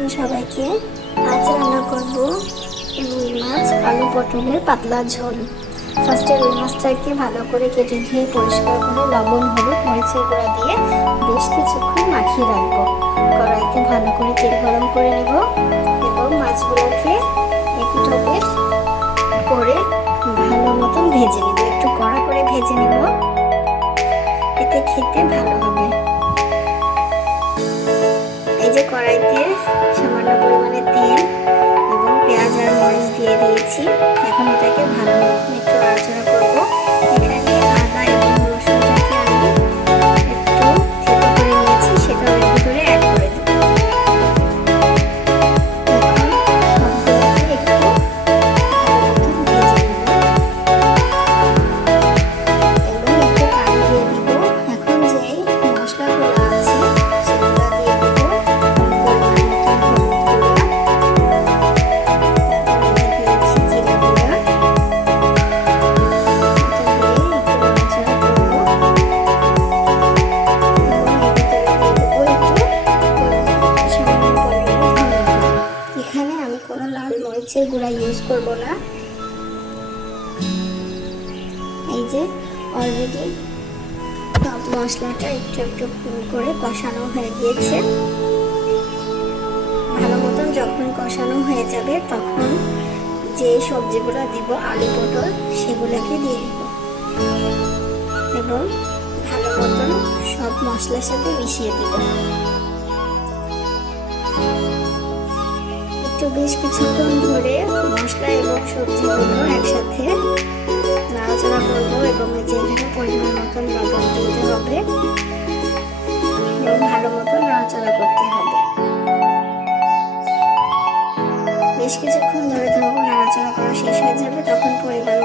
আলাইকুম সবাইকে আজ রান্না করব। রুই মাছ, আলু পটলের পাতলা ঝোল। ফার্স্টে রুই মাছটাকে ভালো করে কেটে ধুয়ে পরিষ্কার করে লবণ, হলুদ, মরিচের গুঁড়া দিয়ে বেশ কিছুক্ষণ মাখিয়ে রাখব। কড়াইতে ভালো করে তেল গরম করে নেব এবং মাছগুলোকে একটু করে ভালো মতন ভেজে নেব। একটু কড়া করে ভেজে নেব। এতে খেতে ভালো হবে। এই যে কড়াইতে দিয়ে দিয়েছি। মরিচের গুঁড়া ইউজ করব না। এই যে অলরেডি সব মশলাটা একটু একটু করে কষানো হয়ে গিয়েছে। ভালো মতন যখন কষানো হয়ে যাবে, তখন যে সবজিগুলো দিব, আলু পটল, সেগুলোকে দিয়ে দিব। এবং ভালো মতন সব মশলার সাথে মিশিয়ে দিব। বেশ কিছুক্ষণ ধরে মশলা এবং সবজিগুলো একসাথে নাড়াচাড়া করব এবং যে এখানে পরিমাণ মতন লবণ দিতে হবে। এবং ভালো মতন নাড়াচাড়া করতে হবে। বেশ কিছুক্ষণ ধরে যখন নাড়াচাড়া করা শেষ হয়ে যাবে, তখন পরিমাণ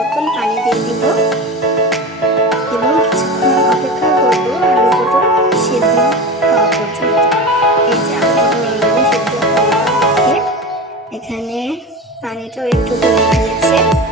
কানেটাও একটু গলে গিয়েছে